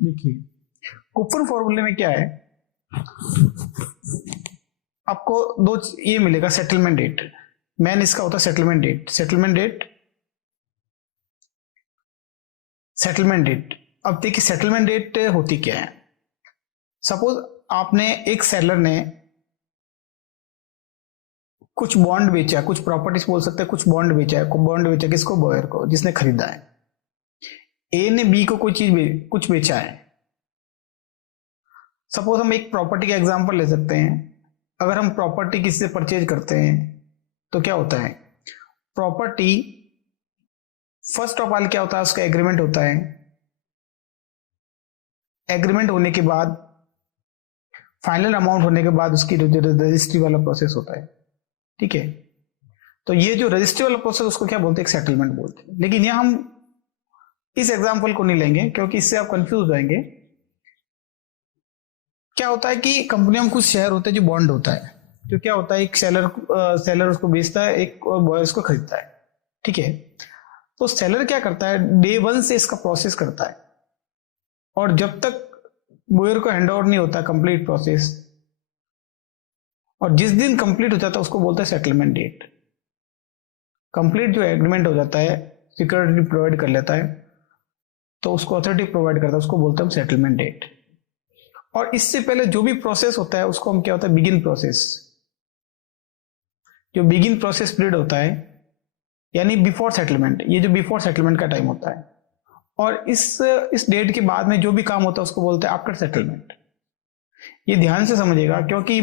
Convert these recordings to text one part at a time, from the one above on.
देखिए, कूपन फॉर्मूले में क्या है, आपको दो ये मिलेगा, सेटलमेंट डेट। मेन इसका होता है सेटलमेंट डेट। Settlement date. अब देखिए सेटलमेंट डेट होती क्या है। सपोज आपने, एक सेलर ने कुछ बॉन्ड बेचा, कुछ प्रॉपर्टीज बोल सकते हैं, कुछ बॉन्ड बेचा है। बॉन्ड बेचा किसको? बॉयर को, जिसने खरीदा है। ए ने बी को कोई चीज कुछ बेचा है। सपोज हम एक प्रॉपर्टी का एग्जांपल ले सकते हैं। अगर हम प्रॉपर्टी किसी से परचेज करते हैं तो क्या होता है, प्रॉपर्टी फर्स्ट ऑफ ऑल क्या होता है, उसका एग्रीमेंट होता है। एग्रीमेंट होने के बाद, फाइनल अमाउंट होने के बाद उसकी रजिस्ट्री वाला प्रोसेस होता है। ठीक है, तो ये जो रजिस्ट्री वाला प्रोसेस उसको क्या बोलते हैं? एक सेटलमेंट बोलते हैं। लेकिन यहां हम इस एग्जांपल को नहीं लेंगे क्योंकि इससे आप कंफ्यूज हो जाएंगे। क्या होता है कि कंपनियों में कुछ शेयर होते हैं जो बॉन्ड होता है, जो क्या होता है, एक सेलर उसको बेचता है, एक बॉयर उसको खरीदता है। ठीक है, तो सेलर क्या करता है, डे वन से इसका प्रोसेस करता है, और जब तक बॉयर को हैंड ओवर नहीं होता कंप्लीट प्रोसेस, और जिस दिन कंप्लीट हो जाता है उसको बोलते हैं सेटलमेंट डेट। कंप्लीट जो एग्रीमेंट हो जाता है, सिक्योरिटी प्रोवाइड कर लेता है, तो उसको अथॉरिटी प्रोवाइड करता है, उसको बोलते हैं सेटलमेंट डेट। और इससे पहले जो भी प्रोसेस होता है उसको हम क्या होता है, बिगिन प्रोसेस। जो बिगिन प्रोसेस पीरियड होता है, यानी बिफोर सेटलमेंट, ये जो बिफोर सेटलमेंट का टाइम होता है। और इस डेट के बाद में जो भी काम होता है उसको बोलते हैं आफ्टर सेटलमेंट। ये ध्यान से समझिएगा क्योंकि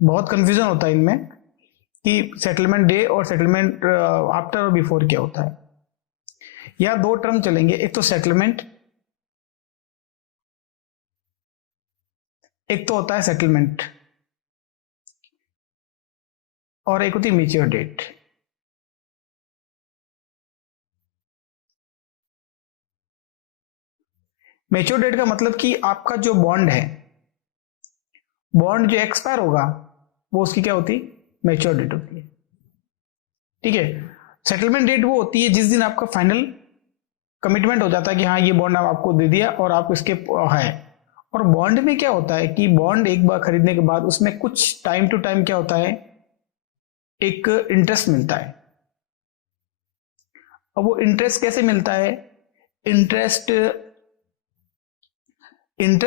बहुत कंफ्यूजन होता है इनमें कि सेटलमेंट डे और सेटलमेंट आफ्टर और बिफोर क्या होता है। या दो टर्म चलेंगे, एक तो सेटलमेंट, एक तो होता है सेटलमेंट, और एक होती है मैच्योर डेट। मैच्योर डेट का मतलब कि आपका जो बॉन्ड है, बॉन्ड जो एक्सपायर होगा वो उसकी क्या होती, मैच्योर डेट होती है। ठीक है, सेटलमेंट डेट वो होती है जिस दिन आपका फाइनल कमिटमेंट हो जाता है कि हाँ ये बॉन्ड आपको दे दिया और आप इसके है। और बॉन्ड में क्या होता है कि बॉन्ड एक बार खरीदने के बाद उसमें कुछ टाइम टू टाइम क्या होता है, एक इंटरेस्ट मिलता है। अब वो इंटरेस्ट कैसे मिलता है, इंटरेस्ट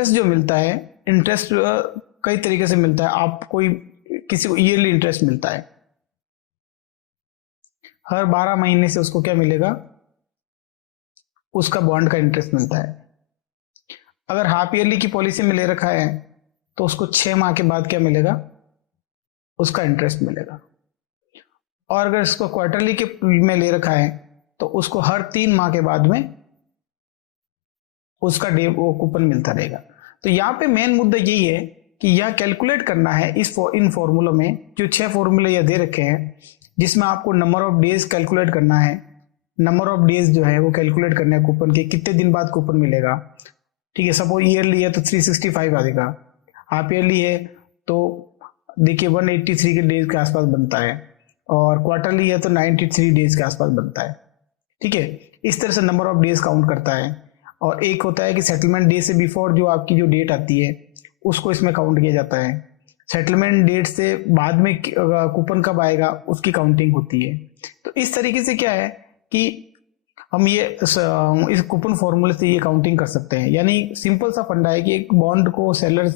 जो मिलता है, इंटरेस्ट कई तरीके से मिलता है। आप कोई किसी को ईयरली इंटरेस्ट मिलता है, हर 12 महीने से उसको क्या मिलेगा, उसका बॉन्ड का इंटरेस्ट मिलता है। अगर हाफ ईयरली की पॉलिसी में ले रखा है तो उसको 6 माह के बाद क्या मिलेगा, उसका इंटरेस्ट मिलेगा। और अगर इसको क्वार्टरली के में ले रखा है तो उसको हर 3 माह के बाद में उसका वो कूपन मिलता रहेगा। तो यहाँ पे मेन मुद्दा यही है कि यह कैलकुलेट करना है इन फॉर्मूलों में, जो 6 फॉर्मूले यह दे रखे हैं, जिसमें आपको नंबर ऑफ डेज कैलकुलेट करना है। नंबर ऑफ डेज जो है वो कैलकुलेट करना है कूपन के, कितने दिन बाद कूपन मिलेगा। ठीक है, सपोज ईयरली है तो 365 आ जाएगा, हाफ ईयरली है तो देखिए 183 के डेज के आसपास बनता है, और क्वार्टरली है तो 93 डेज के आसपास बनता है। ठीक है, इस तरह से नंबर ऑफ डेज काउंट करता है। और एक होता है कि सेटलमेंट डे से बिफोर जो आपकी जो डेट आती है उसको इसमें काउंट किया जाता है। सेटलमेंट डेट से बाद में कूपन कब आएगा उसकी काउंटिंग होती है। तो इस तरीके से क्या है कि हम ये इस कूपन फॉर्मूले से ये काउंटिंग कर सकते हैं। यानी सिंपल सा फंडा है कि एक बॉन्ड को सेलर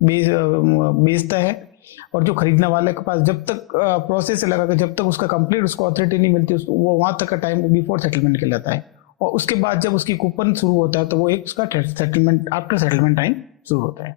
बेचता है, और जो खरीदने वाले के पास जब तक प्रोसेस लगा कर जब तक उसका कंप्लीट उसको अथॉरिटी नहीं मिलती, वो वहां तक का टाइम बिफोर सेटलमेंट कहलाता है। और उसके बाद जब उसकी कूपन शुरू होता है तो वो एक उसका सेटलमेंट आफ्टर सेटलमेंट टाइम शुरू होता है।